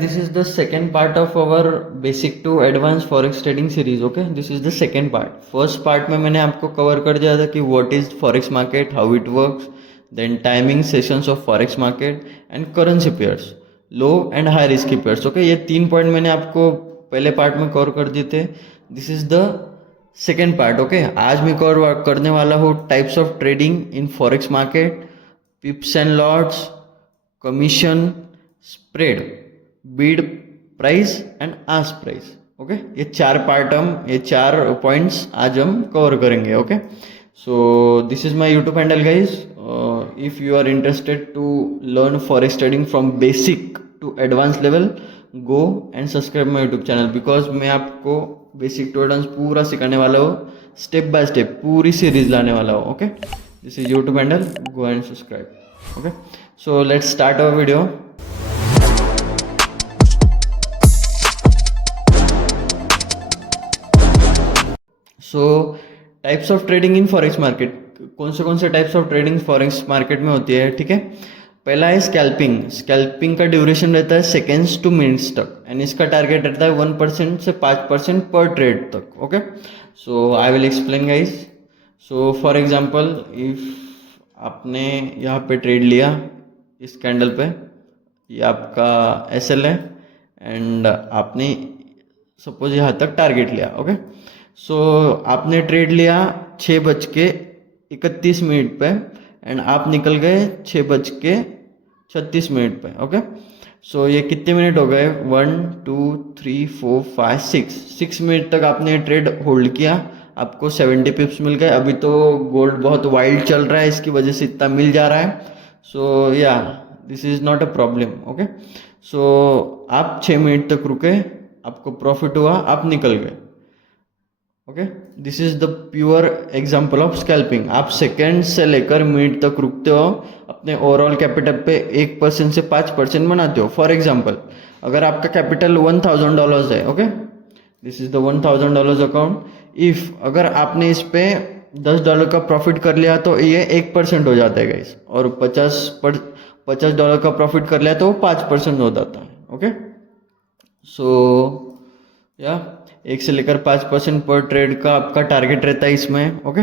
This is the second part of our basic to advanced forex trading series. Okay, this is the second part. First part में मैंने आपको cover कर दिया था कि what is forex market, how it works, then timing sessions of forex market and currency pairs, low and high risky pairs. Okay, ये तीन point मैंने आपको पहले पार्ट में कवर कर दिए थे. This is the second part. Okay, आज मैं कवर करने वाला हूँ types of trading in forex market, pips and lots, commission, spread, bid price and ask price. Okay, ये चार पॉइंट्स आज हम कवर करेंगे. Okay, so this is my YouTube handle guys. If you are interested to learn forex trading from basic to advance level, go and subscribe my YouTube channel, because मैं आपको basic to advance पूरा सिखाने वाला हूँ, step by step पूरी series लाने वाला हूँ. Okay, this is YouTube handle, go and subscribe. Okay, so let's start our video. So types of trading in forex market. कौन से types of trading forex market में होती है? ठीक है, पहला है स्कैल्पिंग. स्कैल्पिंग का ड्यूरेशन रहता है सेकेंड्स टू मिनट्स तक, एंड इसका टारगेट रहता है 1% से 5% पर ट्रेड तक. Okay, so I will explain guys. So for example, if आपने यहाँ पे ट्रेड लिया इस कैंडल पे, ये आपका एसएल है, एंड आपने सपोज यहाँ तक टारगेट लिया. ओके, सो आपने ट्रेड लिया 6:31 पे, एंड आप निकल गए 6:36 पे. ओके, सो ये कितने मिनट हो गए? 1 2 3 4 5 6 मिनट तक आपने ट्रेड होल्ड किया, आपको 70 पिप्स मिल गए. अभी तो गोल्ड बहुत वाइल्ड चल रहा है, इसकी वजह से इतना मिल जा रहा है. So yeah this is not a problem. Okay, so आप 6 मिनट तक रुके, आपको प्रॉफिट हुआ, आप निकल गए. Okay, this is the pure example of scalping. आप सेकेंड से लेकर मिनट तक रुकते हो, अपने ओवरऑल कैपिटल पे 1% से 5% बनाते हो. फॉर एग्जाम्पल, अगर आपका कैपिटल $1000 है, okay, this is the $1000 account. If अगर आपने इस पे $10 का प्रॉफिट कर लिया तो ये 1% हो जाता है गाइस, और $50 का प्रॉफिट कर लिया तो वो 5% हो जाता है. ओके, सो या 1 से लेकर 5% पर ट्रेड का आपका टारगेट रहता है इसमें. ओके,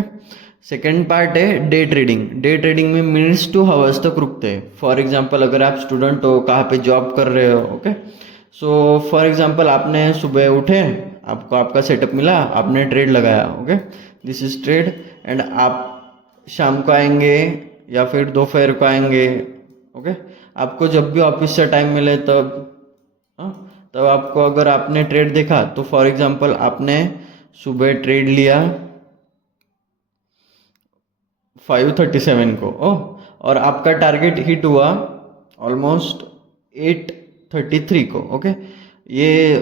सेकेंड पार्ट है डे ट्रेडिंग. डे ट्रेडिंग में मिनट्स टू हावर्स तक रुकते हैं. फॉर एग्जांपल, अगर आप स्टूडेंट हो, कहाँ पे जॉब कर रहे हो, ओके, सो फॉर एग्जांपल आपने सुबह उठे, आपको आपका सेटअप मिला, आपने ट्रेड लगाया. Okay, this is trade, and आप शाम को आएंगे या फिर दोपहर को आएंगे. ओके, आपको जब भी ऑफिस से टाइम मिले तब आपको, अगर आपने ट्रेड देखा तो फॉर एग्जांपल आपने सुबह ट्रेड लिया 5:37 को, और आपका टारगेट हिट हुआ ऑलमोस्ट 8:33 को. ओके, ये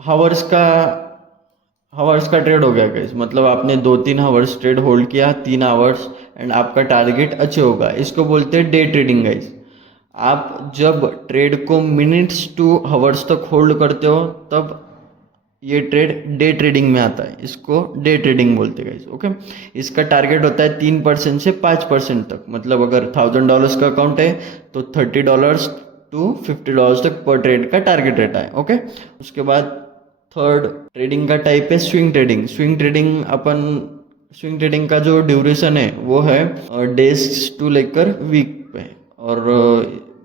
हावर्स का ट्रेड हो गया गाइस. मतलब आपने 2-3 हावर्स ट्रेड होल्ड किया, 3 हावर्स, एंड आपका टारगेट अचीव होगा. इसको बोलते हैं डे ट्रेडिंग गाइस. आप जब ट्रेड को मिनट्स टू हावर्स तक होल्ड करते हो तब ये ट्रेड डे ट्रेडिंग में आता है. इसको डे ट्रेडिंग बोलते हैं गाइस. ओके, इसका टारगेट होता है 3% से 5% तक. मतलब अगर $1000 का अकाउंट है तो $30 to $50 तक पर ट्रेड का टारगेट रहता है. ओके, उसके बाद थर्ड ट्रेडिंग का टाइप है स्विंग ट्रेडिंग. स्विंग ट्रेडिंग का जो ड्यूरेशन है वो है डेज टू लेकर वीक पे. और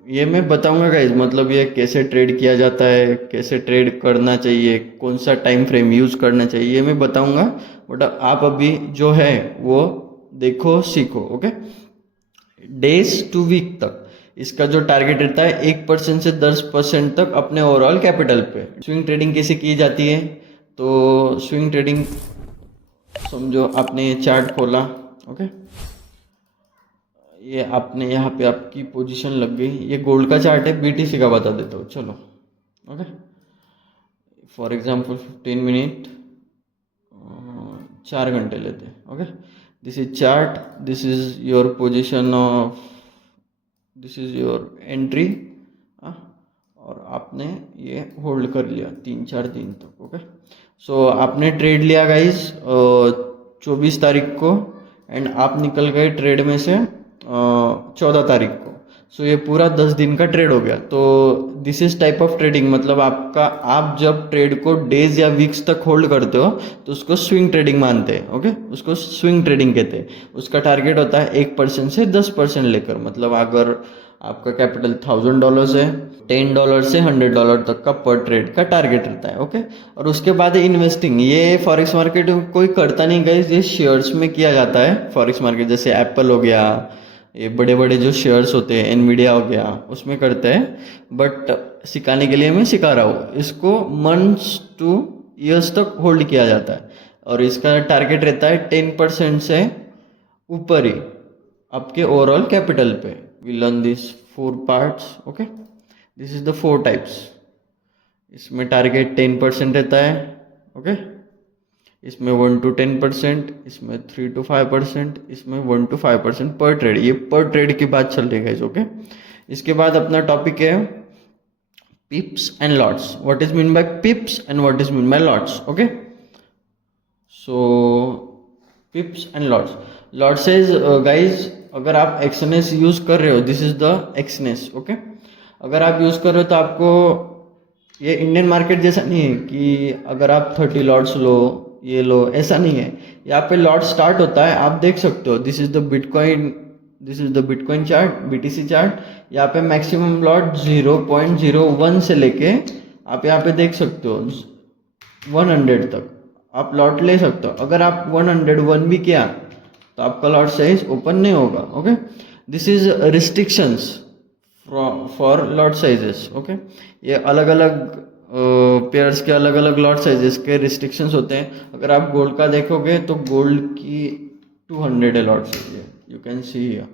ये मैं बताऊंगा गाइज, मतलब ये कैसे ट्रेड किया जाता है, कैसे ट्रेड करना चाहिए, कौन सा टाइम फ्रेम यूज़ करना चाहिए, ये मैं बताऊंगा. बट आप अभी जो है वो देखो, सीखो. ओके, डेज टू वीक तक इसका जो टारगेट रहता है 1% से 10% तक अपने ओवरऑल कैपिटल पे. स्विंग ट्रेडिंग कैसे की जाती है? तो स्विंग ट्रेडिंग समझो, आपने ये चार्ट खोला. ओके, ये आपने यहाँ पे आपकी पोजीशन लग गई. ये गोल्ड का चार्ट है, बीटीसी का बता देता हूँ, चलो. ओके, फॉर एग्जांपल 15 मिनट, 4 घंटे लेते हैं. Okay, this is chart, this is your position of, this is your entry, और आपने ये होल्ड कर लिया 3-4 दिन तक. ओके, सो आपने ट्रेड लिया गाइज 24 तारीख को, एंड आप निकल गए ट्रेड में से 14 तारीख को. सो ये पूरा 10 दिन का ट्रेड हो गया। तो this is type of trading, मतलब आप जब ट्रेड को डेज या वीक्स तक होल्ड करते हो तो उसको स्विंग ट्रेडिंग मानते हैं। ओके, उसको स्विंग ट्रेडिंग कहते हैं। उसका टारगेट होता है 1% से 10% लेकर, मतलब अगर आपका कैपिटल $1000 है, $10 से $100 तक का पर ट्रेड का टारगेट रहता है। ओके, और उसके बाद इन्वेस्टिंग, ये फॉरेक्स मार्केट कोई करता नहीं गाइस, ये शेयर्स में किया जाता है। फॉरेक्स मार्केट जैसे एप्पल हो गया, ये बड़े बड़े जो शेयर्स होते हैं, एनवीडिया हो गया, उसमें करते हैं। बट सिखाने के लिए मैं सिखा रहा हूँ, इसको मंथ्स टू ईयर्स तक होल्ड किया जाता है और इसका टारगेट रहता है 10% से ऊपर ही आपके ओवरऑल कैपिटल पे। We learn this 4 parts. Okay, this is the 4 types. इसमें टारगेट 10% रहता है। ओके, इसमें 1 to 10%, इसमें 3 to 5%, इसमें 1 to 5% पर ट्रेड। ये पर ट्रेड की बात चल रही है। ओके, इसके बाद अपना टॉपिक है पिप्स and lots. What is mean by पिप्स and what is mean by lots. Okay, so पिप्स and lots. Lots is guys, अगर आप एक्सएनएस यूज कर रहे हो, दिस इज द एक्सएनएस। ओके, अगर आप यूज कर रहे हो तो आपको ये इंडियन मार्केट जैसा नहीं है कि अगर आप 30 लॉट्स लो, ये लो, ऐसा नहीं है। यहाँ पे लॉट स्टार्ट होता है, आप देख सकते हो, this is the bitcoin, this is the bitcoin chart, BTC chart. यहाँ पे मैक्सिमम लॉट 0.01 से लेके आप यहाँ पे देख सकते हो 100 तक आप लॉट ले सकते हो। अगर आप 101 भी किया तो आपका लॉट साइज ओपन नहीं होगा। Okay, this is restrictions for lot sizes. Okay, ये अलग अलग पेयर्स के अलग अलग लॉट साइजेस के रिस्ट्रिक्शंस होते हैं। अगर आप गोल्ड का देखोगे तो गोल्ड की 200 है lot size, you can see here,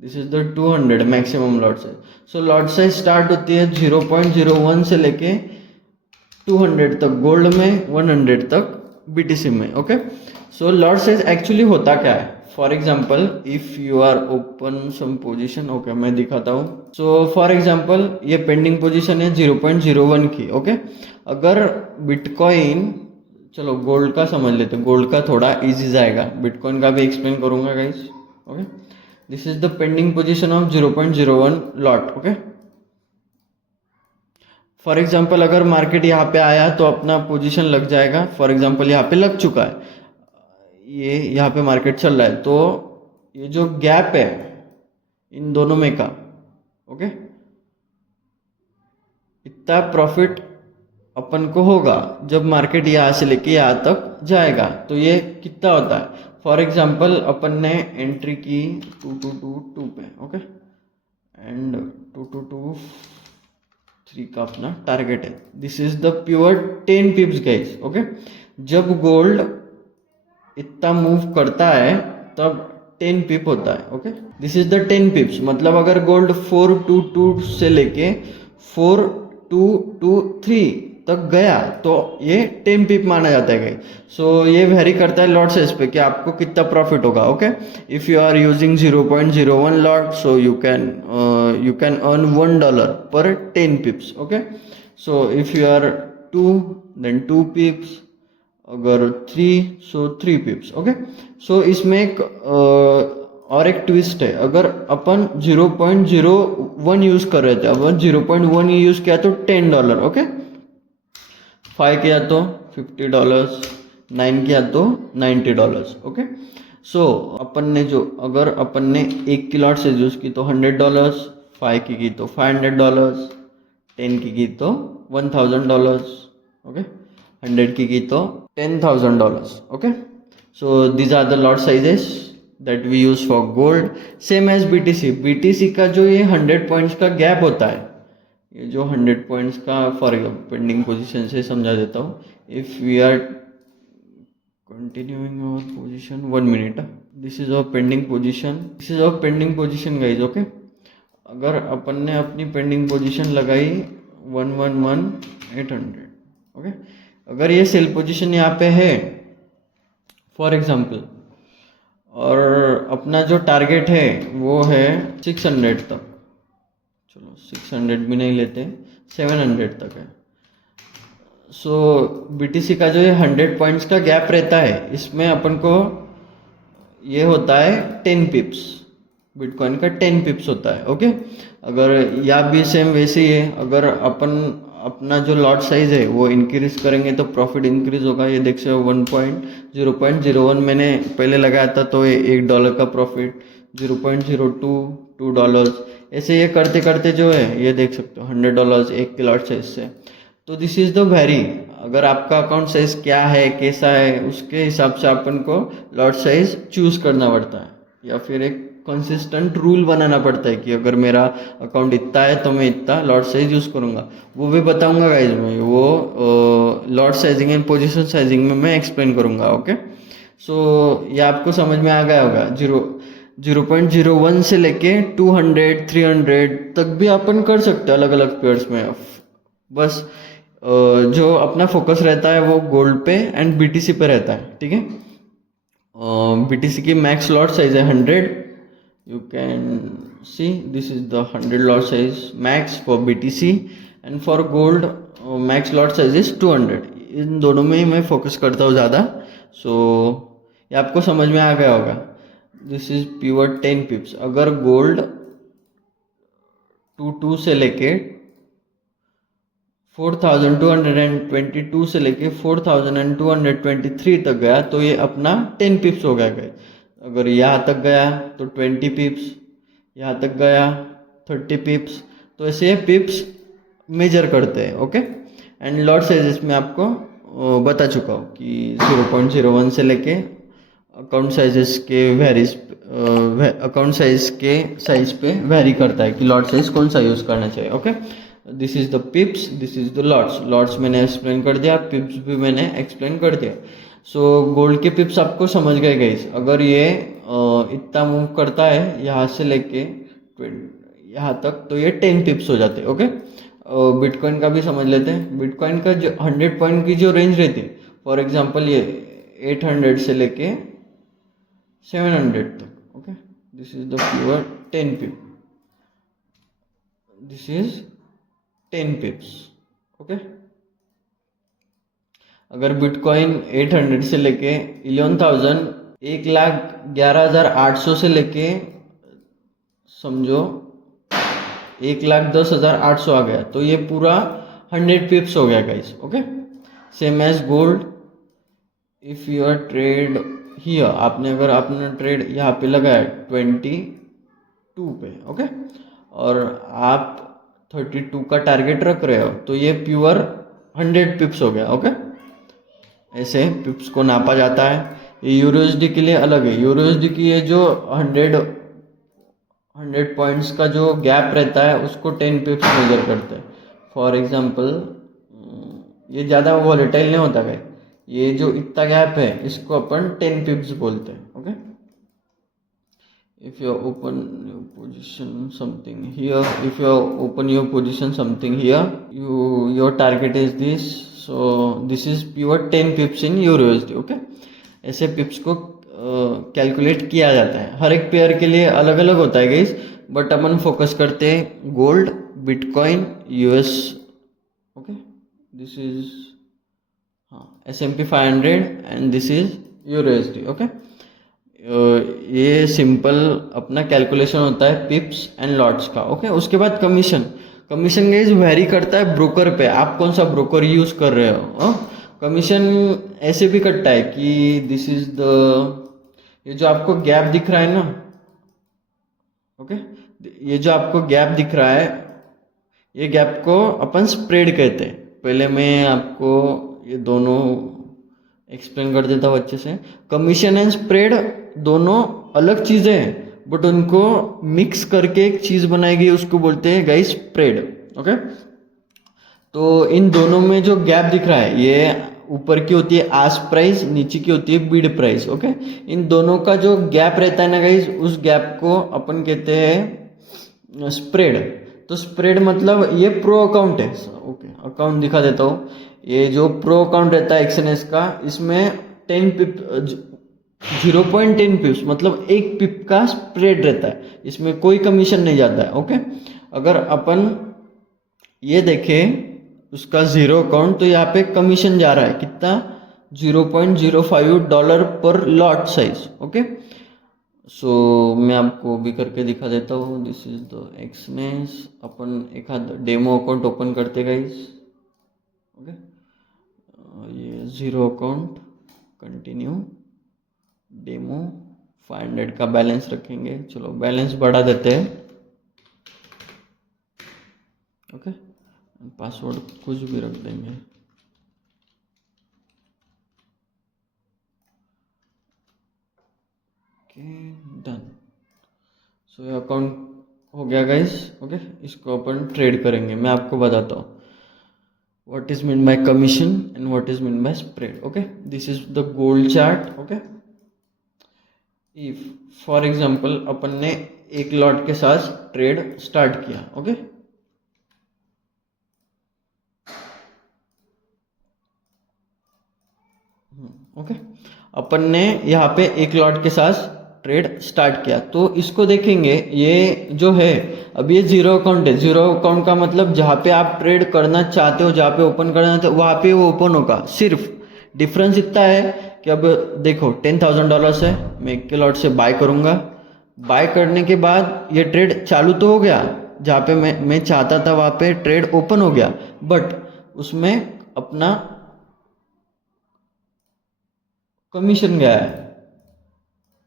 this is the 200 maximum lot size. So lot size start होती है 0.01 से लेके 200 तक गोल्ड में, 100 तक बीटीसी में। Okay, so lot size actually होता क्या है? For example if you are open some position, okay मैं दिखाता हूँ। सो फॉर एग्जाम्पल ये पेंडिंग पोजिशन है 0.01 की। ओके, अगर बिटकॉइन, चलो गोल्ड का समझ लेते हैं, गोल्ड का थोड़ा इजी जाएगा, बिटकॉइन का भी एक्सप्लेन करूंगा guys. Okay, this is the pending position of 0.01 lot. Okay, for example अगर मार्केट यहाँ पे आया तो अपना पोजीशन लग जाएगा। फॉर एग्जाम्पल यहाँ पे लग चुका है, ये यहाँ पे मार्केट चल रहा है, तो ये जो गैप है इन दोनों में का, ओके, इतना प्रॉफिट अपन को होगा जब मार्केट यहाँ से लेके यहाँ तक जाएगा। तो ये कितना होता है? फॉर एग्जाम्पल अपन ने एंट्री की 2222 पे, ओके, एंड 2223 का अपना टारगेट है। This is the pure 10 पिप्स guys. Okay, जब गोल्ड इतना मूव करता है तब 10 पिप होता है। ओके, दिस इज द 10 पिप्स, मतलब अगर गोल्ड 422 से लेके 4223 तक गया तो ये 10 पिप माना जाता है गाइस। सो ये वेरी करता है लॉट साइज पे कि आपको कितना प्रॉफिट होगा। Okay, if you are using 0.01 lot, so you can earn $1 पर 10 pips. Okay, so if you are 2 then 2 pips, अगर 3 सो 3 पिप्स। ओके, सो इसमें एक और एक ट्विस्ट है। अगर अपन 0.01 यूज कर रहे थे, अब 0.1 यूज किया तो $10। ओके, 5 किया तो $50, 9 किया तो $90। ओके, सो अपन ने जो, अगर अपन ने 1 की लॉट से यूज की तो $100, 5 की तो $500, 10 की तो $1000। ओके, 100 की तो $10,000। Okay, so these are the lot sizes that we use for gold. Same as BTC. BTC का जो ये 100 पॉइंट्स का गैप होता है, ये जो 100 पॉइंट्स का, फॉर पेंडिंग पोजीशन से समझा देता हूँ। If we are continuing our position, 1 minute, this is our pending position, this is our pending position guys. Okay, अगर अपन ने अपनी पेंडिंग पोजीशन लगाई 111,800। ओके, अगर ये सेल पोजीशन यहाँ पे है फॉर एग्जाम्पल, और अपना जो टारगेट है वो है 600 तक, चलो 600 भी नहीं लेते, 700 तक है। सो बीटीसी का जो ये 100 पॉइंट्स का गैप रहता है, इसमें अपन को ये होता है 10 पिप्स। बिटकॉइन का 10 पिप्स होता है। ओके, अगर या भी सेम वैसे ही है, अगर अपन अपना जो लॉट साइज है वो इंक्रीज करेंगे तो प्रॉफिट इंक्रीज होगा। ये देख सकते हो 1.0.01 मैंने पहले लगाया था, तो ये $1 का प्रॉफिट, 0.02 $2, ऐसे ये करते करते जो है ये देख सकते हो $100 एक के लॉट साइज से। तो दिस इज द वेरी, अगर आपका अकाउंट साइज क्या है कैसा है उसके हिसाब से अपन को लॉट साइज चूज करना पड़ता है, या फिर एक कंसिस्टेंट रूल बनाना पड़ता है कि अगर मेरा अकाउंट इतना है तो मैं इतना लॉट साइज यूज़ करूँगा। वो भी बताऊँगा गाइज मैं, वो lot sizing and position sizing में मैं एक्सप्लेन करूँगा। ओके, सो ये आपको समझ में आ गया होगा। 0.01 से लेके 200 300 तक भी अपन कर सकते हैं अलग अलग पेयर्स में। बस जो अपना फोकस रहता है वो गोल्ड पे एंड बीटीसी पे रहता है, ठीक है। बीटीसी की मैक्स लॉट साइज है 100, you can see this is the 100 lot size max for BTC and for gold max lot size is 200। इन दोनों में ही मैं फोकस करता हूँ ज़्यादा। सो ये आपको समझ में आ गया होगा। This is pure 10 पिप्स। अगर गोल्ड 22 से लेके 4222 से लेके 4223 तक गया तो ये अपना 10 पिप्स हो गया। अगर यहाँ तक गया तो 20 पिप्स, यहाँ तक गया 30 पिप्स, तो ऐसे पिप्स मेजर करते हैं। ओके, एंड लॉट साइजेस में आपको बता चुका हूँ कि 0.01 से लेके अकाउंट साइजेस के अकाउंट साइज के साइज पे वेरी करता है कि लॉट साइज कौन सा यूज़ करना चाहिए। Okay, this is the पिप्स, this is the lots. Lots मैंने एक्सप्लेन कर दिया, पिप्स भी मैंने एक्सप्लेन कर दिया। सो गोल्ड के पिप्स आपको समझ गए गाइस। अगर ये इतना मूव करता है यहाँ से लेके यहाँ तक तो ये 10 पिप्स हो जाते हैं। ओके, बिटकॉइन का भी समझ लेते हैं। बिटकॉइन का जो 100 पॉइंट की जो रेंज रहती है, फॉर एग्जांपल ये 800 से लेके 700 तक। Okay, this is the pure 10 pip, this is 10 pips. Okay, अगर बिटकॉइन 800 से लेके 11,000 1,11,800 से लेके समझो 1,10,800 आ गया तो ये पूरा 100 पिप्स हो गया guys. Okay, same as gold. If your trade here, आपने अगर अपना ट्रेड यहाँ पे लगाया 22 पे, ओके, और आप 32 का टारगेट रख रहे हो तो ये प्योर 100 पिप्स हो गया। ओके, ऐसे पिप्स को नापा जाता है। ये यूरोएसडी के लिए अलग है। यूरोएसडी की ये जो 100 पॉइंट्स का जो गैप रहता है उसको 10 पिप्स मेजर करते हैं। फॉर एग्जांपल ये ज़्यादा वॉलेटाइल नहीं होता है, ये जो इतना गैप है इसको अपन 10 पिप्स बोलते हैं। Okay, if you open your position something here, if you open your position something here, your target is this, so this is pure 10 pips in USD। Okay, ऐसे पिप्स को कैलकुलेट किया जाता है। हर एक पेयर के लिए अलग अलग होता है गाइस, बट अपन फोकस करते हैं gold, bitcoin, US. Okay, this is S&P 500 and this is USD। Okay, ये सिंपल अपना कैलकुलेशन होता है पिप्स एंड लॉट्स का। ओके, उसके बाद कमीशन। कमीशन गाइस वेरी करता है ब्रोकर पे, आप कौन सा ब्रोकर यूज कर रहे हो। कमीशन ऐसे भी कटता है कि दिस इज द, ये जो आपको गैप दिख रहा है ना, ओके, ये जो आपको गैप दिख रहा है, ये गैप को अपन स्प्रेड कहते हैं। पहले मैं आपको ये दोनों एक्सप्लेन कर देता हूँ अच्छे से। कमीशन एंड स्प्रेड दोनों अलग चीज़ें हैं, बट उनको मिक्स करके एक चीज़ बनाई गई, उसको बोलते हैं गाइस स्प्रेड। ओके, तो इन दोनों में जो गैप दिख रहा है, ये ऊपर की होती है आस्क प्राइस, नीचे की होती है बिड प्राइस। ओके, इन दोनों का जो गैप रहता है ना गाइस, उस गैप को अपन कहते हैं स्प्रेड। तो स्प्रेड मतलब ये प्रो अकाउंट है। ओके, अकाउंट दिखा देता हूँ। ये जो प्रो अकाउंट रहता है एक्सएनएस का, इसमें 10 पिप 0.10 पिप्स मतलब 1 पिप का स्प्रेड रहता है, इसमें कोई कमीशन नहीं जाता है। ओके, अगर अपन ये देखें उसका जीरो अकाउंट, तो यहाँ पे कमीशन जा रहा है कितना, $0.05 पर लॉट साइज। ओके, सो मैं आपको भी करके दिखा देता हूँ। This is the Exness. अपन एक हाथ डेमो अकाउंट ओपन करते गाइस। ओके, ये ज़ीरो अकाउंट, कंटिन्यू, डेमो, 500 का बैलेंस रखेंगे। चलो बैलेंस बढ़ा देते हैं। ओके, पासवर्ड कुछ भी रख देंगे। Okay, done. सो ये अकाउंट हो गया गाइस। ओके, इसको अपन ट्रेड करेंगे। मैं आपको बताता हूँ what is meant by commission and what is meant by spread. Okay, this is the gold chart. Okay, if for example अपन ने एक लॉट के साथ ट्रेड स्टार्ट किया। ओके, ओके, अपन ने यहाँ पे एक लॉट के साथ ट्रेड स्टार्ट किया, तो इसको देखेंगे। ये जो है अब ये जीरो अकाउंट है। जीरो अकाउंट का मतलब जहाँ पे आप ट्रेड करना चाहते हो, जहाँ पे ओपन करना चाहते हो, वहाँ पे वो ओपन होगा। सिर्फ डिफरेंस इतना है कि अब देखो $10,000 है, मैं एक के लॉट से बाय करूँगा। बाय करने के बाद ये ट्रेड चालू तो हो गया, जहाँ पे मैं चाहता था वहाँ पे ट्रेड ओपन हो गया, बट उसमें अपना कमीशन गया है।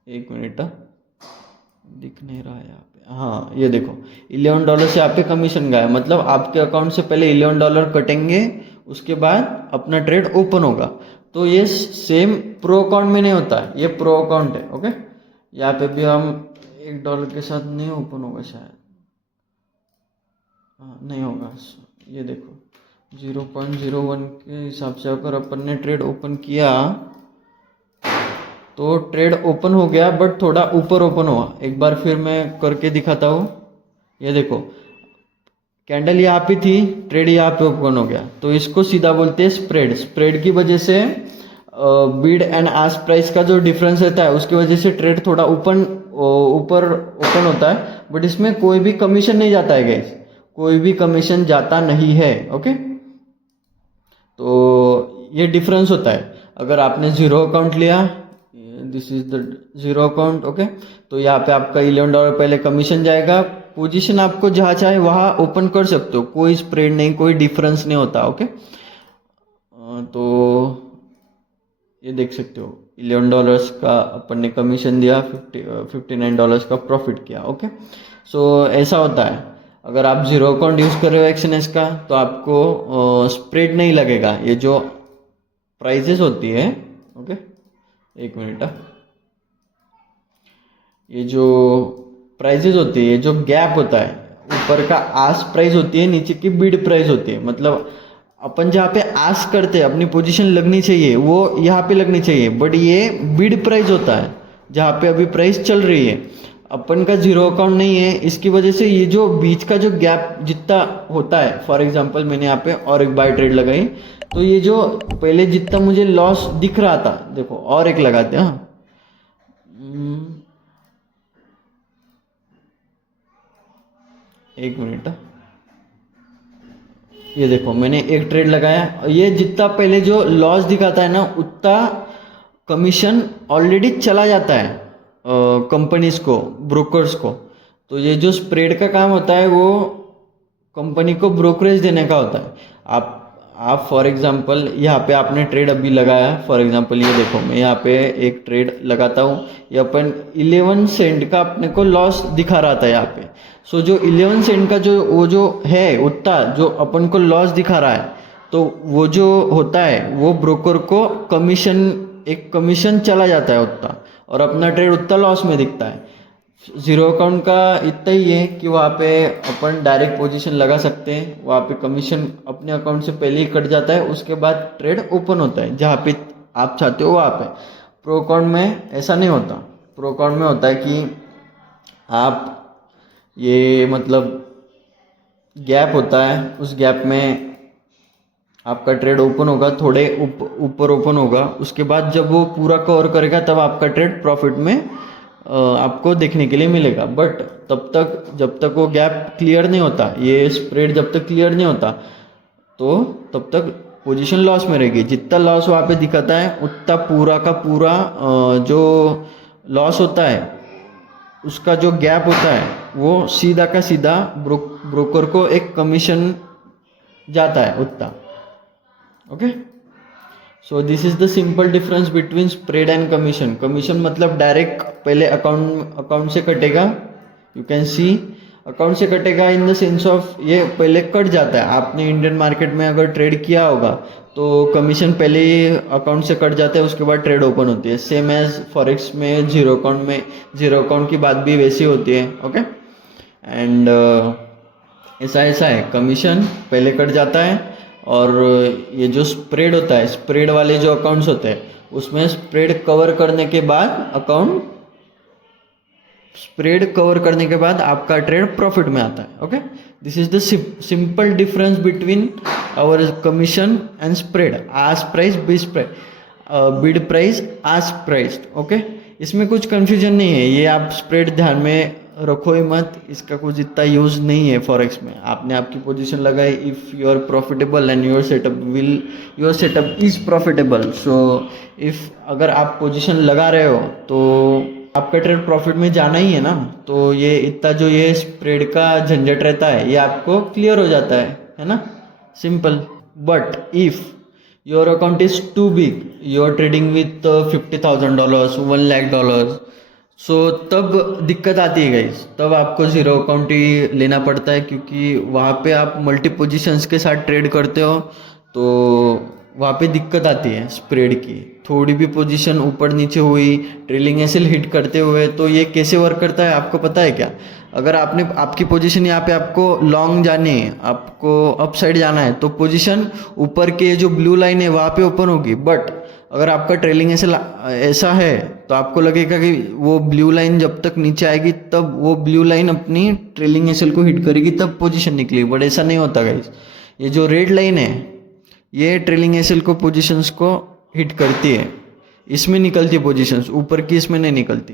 एक मिनट, दिख नहीं रहा है यहाँ पे। हाँ, ये देखो $11 से यहाँ पे कमीशन गया है। मतलब आपके अकाउंट से पहले $11 कटेंगे, उसके बाद अपना ट्रेड ओपन होगा। तो ये सेम प्रो अकाउंट में नहीं होता है, ये प्रो अकाउंट है। ओके, यहाँ पे भी हम $1 के साथ नहीं ओपन होगा शायद। हाँ, नहीं होगा। ये देखो 0.01 के हिसाब से अगर अपन ने ट्रेड ओपन किया तो ट्रेड ओपन हो गया, बट थोड़ा ऊपर ओपन हुआ। एक बार फिर मैं करके दिखाता हूँ। ये देखो कैंडल यहाँ पे थी, ट्रेड यहाँ पे ओपन हो गया, तो इसको सीधा बोलते हैं स्प्रेड। स्प्रेड की वजह से बिड एंड आस्क प्राइस का जो डिफरेंस रहता है, उसकी वजह से ट्रेड थोड़ा ऊपर ओपन होता है, बट इसमें कोई भी कमीशन नहीं जाता है गाइस, कोई भी कमीशन जाता नहीं है। ओके, तो ये डिफरेंस होता है। अगर आपने जीरो अकाउंट लिया, this is the zero account. Okay, तो यहाँ पे आपका $11 पहले कमीशन जाएगा। पोजीशन आपको जहाँ चाहे वहाँ ओपन कर सकते हो, कोई स्प्रेड नहीं, कोई डिफरेंस नहीं होता। ओके, तो ये देख सकते हो $11 का अपन ने कमीशन दिया, $59 का प्रॉफिट किया। ओके, सो ऐसा होता है। अगर आप जीरो अकाउंट यूज़ कर रहे हो एक्सएनएस का, तो आपको स्प्रेड नहीं लगेगा। ये जो प्राइजेस होती है, ओके, एक मिनट, ये जो प्राइजेस होती है, जो गैप होता है, ऊपर का आस्क प्राइस होती है, नीचे की बिड प्राइस होती है। मतलब अपन जहाँ पे आस्क करते हैं अपनी पोजीशन लगनी चाहिए, वो यहाँ पे लगनी चाहिए, बट ये बिड प्राइस होता है जहाँ पे अभी प्राइस चल रही है। अपन का जीरो अकाउंट नहीं है, इसकी वजह से ये जो बीच का जो गैप जितना होता है, फॉर एग्जांपल मैंने यहाँ पे और एक बाय ट्रेड लगाई, तो ये जो पहले जितना मुझे लॉस दिख रहा था, देखो और एक लगाते हैं। हाँ, एक मिनट, ये देखो मैंने एक ट्रेड लगाया, ये जितना पहले जो लॉस दिखाता है ना, उतना कमीशन ऑलरेडी चला जाता है कंपनीज को, ब्रोकर्स को। तो ये जो स्प्रेड का काम होता है वो कंपनी को ब्रोकरेज देने का होता है। आप फॉर एग्जांपल यहाँ पे आपने ट्रेड अभी लगाया, फॉर एग्जांपल ये देखो मैं यहाँ पे एक ट्रेड लगाता हूँ, ये अपन 11 सेंट का अपने को लॉस दिखा रहा था यहाँ पे। सो जो 11 सेंट का जो वो जो है उतना जो अपन को लॉस दिखा रहा है, तो वो जो होता है वो ब्रोकर को कमीशन, एक कमीशन चला जाता है उतना, और अपना ट्रेड उतना लॉस में दिखता है। जीरो अकाउंट का इतना ही है कि वहाँ पे अपन डायरेक्ट पोजीशन लगा सकते हैं, वहाँ पे कमीशन अपने अकाउंट से पहले ही कट जाता है, उसके बाद ट्रेड ओपन होता है जहाँ पे आप चाहते हो वहाँ पे। प्रो अकाउंट में ऐसा नहीं होता। प्रो अकाउंट में होता है कि आप ये मतलब गैप होता है, उस गैप में आपका ट्रेड ओपन होगा, थोड़े ऊपर ओपन होगा, उसके बाद जब वो पूरा कवर करेगा तब आपका ट्रेड प्रॉफिट में आपको देखने के लिए मिलेगा। बट तब तक जब तक वो गैप क्लियर नहीं होता, ये स्प्रेड जब तक क्लियर नहीं होता, तो तब तक पोजीशन लॉस में रहेगी। जितना लॉस वहाँ पे दिखाता है उतना पूरा का पूरा जो लॉस होता है उसका जो गैप होता है वो सीधा का सीधा ब्रोकर को एक कमीशन जाता है उतना। Okay, so this is the simple difference between spread and commission. Commission मतलब डायरेक्ट पहले अकाउंट से कटेगा, यू कैन सी अकाउंट से कटेगा इन द सेंस ऑफ ये पहले कट जाता है। आपने इंडियन मार्केट में अगर ट्रेड किया होगा तो कमीशन पहले ही अकाउंट से कट जाता है, उसके बाद ट्रेड ओपन होती है। सेम एज फॉरेक्स में जीरो अकाउंट की बात भी वैसी होती है। ओके, एंड ऐसा है, कमीशन पहले कट जाता है और ये जो स्प्रेड होता है, स्प्रेड वाले जो अकाउंट्स होते हैं उसमें स्प्रेड कवर करने के बाद आपका ट्रेड प्रॉफिट में आता है। Okay, this is the simple difference between our commission and spread. Ask price bid price ask price. Okay, इसमें कुछ कंफ्यूजन नहीं है, ये आप स्प्रेड ध्यान में रखो ही मत, इसका कुछ इतना यूज नहीं है फॉरेक्स में। आपने आपकी पोजीशन लगाई, if you are profitable and your setup is profitable, so if अगर आप पोजीशन लगा रहे हो तो आपका ट्रेड प्रॉफिट में जाना ही है ना, तो ये इतना जो ये स्प्रेड का झंझट रहता है ये आपको क्लियर हो जाता है ना, simple. But if your account is too big, you are trading with $50,000 $1,00,000, so तब दिक्कत आती है गाइस, तब आपको जीरो अकाउंट ही लेना पड़ता है, क्योंकि वहाँ पे आप मल्टी पोजीशंस के साथ ट्रेड करते हो तो वहाँ पे दिक्कत आती है स्प्रेड की। थोड़ी भी पोजीशन ऊपर नीचे हुई, ट्रेलिंग एसएल हिट करते हुए, तो ये कैसे वर्क करता है आपको पता है क्या? अगर आपकी पोजीशन यहाँ पे आपको लॉन्ग जानी है, आपको अप साइड जाना है, तो पोजीशन ऊपर के जो ब्लू लाइन है वहाँ पे ओपन होगी। बट अगर आपका ट्रेलिंग ऐसा है तो आपको लगेगा कि वो ब्लू लाइन जब तक नीचे आएगी तब वो ब्लू लाइन अपनी ट्रेलिंग एसएल को हिट करेगी तब पोजीशन निकलेगी। बट ऐसा नहीं होता गाइस, ये जो रेड लाइन है ये ट्रेलिंग एसएल को पोजीशंस को हिट करती है, इसमें निकलती है पोजीशंस, ऊपर की इसमें नहीं निकलती।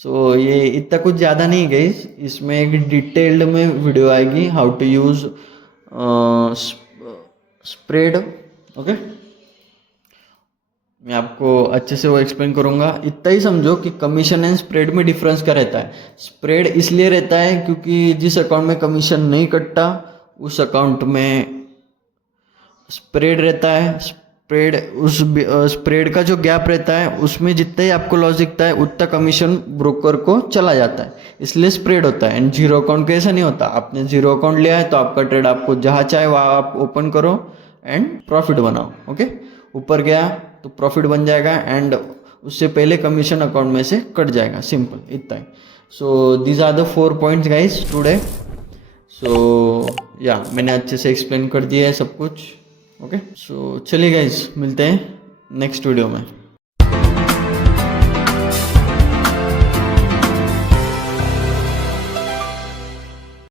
सो ये इतना कुछ ज़्यादा नहीं गाइस, इसमें एक डिटेल्ड में वीडियो आएगी how to use spread. Okay, मैं आपको अच्छे से वो एक्सप्लेन करूँगा। इतना ही समझो कि कमीशन एंड स्प्रेड में डिफरेंस क्या रहता है। स्प्रेड इसलिए रहता है क्योंकि जिस अकाउंट में कमीशन नहीं कटता उस अकाउंट में स्प्रेड रहता है। स्प्रेड का जो गैप रहता है उसमें जितना ही आपको लॉस दिखता है उतना कमीशन ब्रोकर को चला जाता है, इसलिए स्प्रेड होता है। एंड जीरो अकाउंट का ऐसा नहीं होता, आपने जीरो अकाउंट लिया है तो आपका ट्रेड आपको जहाँ चाहे वहाँ आप ओपन करो एंड प्रॉफिट बनाओ। ओके, ऊपर गया तो प्रॉफिट बन जाएगा एंड उससे पहले कमीशन अकाउंट में से कट जाएगा, सिंपल इतना ही। So these are the 4 points guys today. So yeah मैंने अच्छे से एक्सप्लेन कर दिया है सब कुछ। ओके, सो चलिए गाइस, मिलते हैं नेक्स्ट वीडियो में।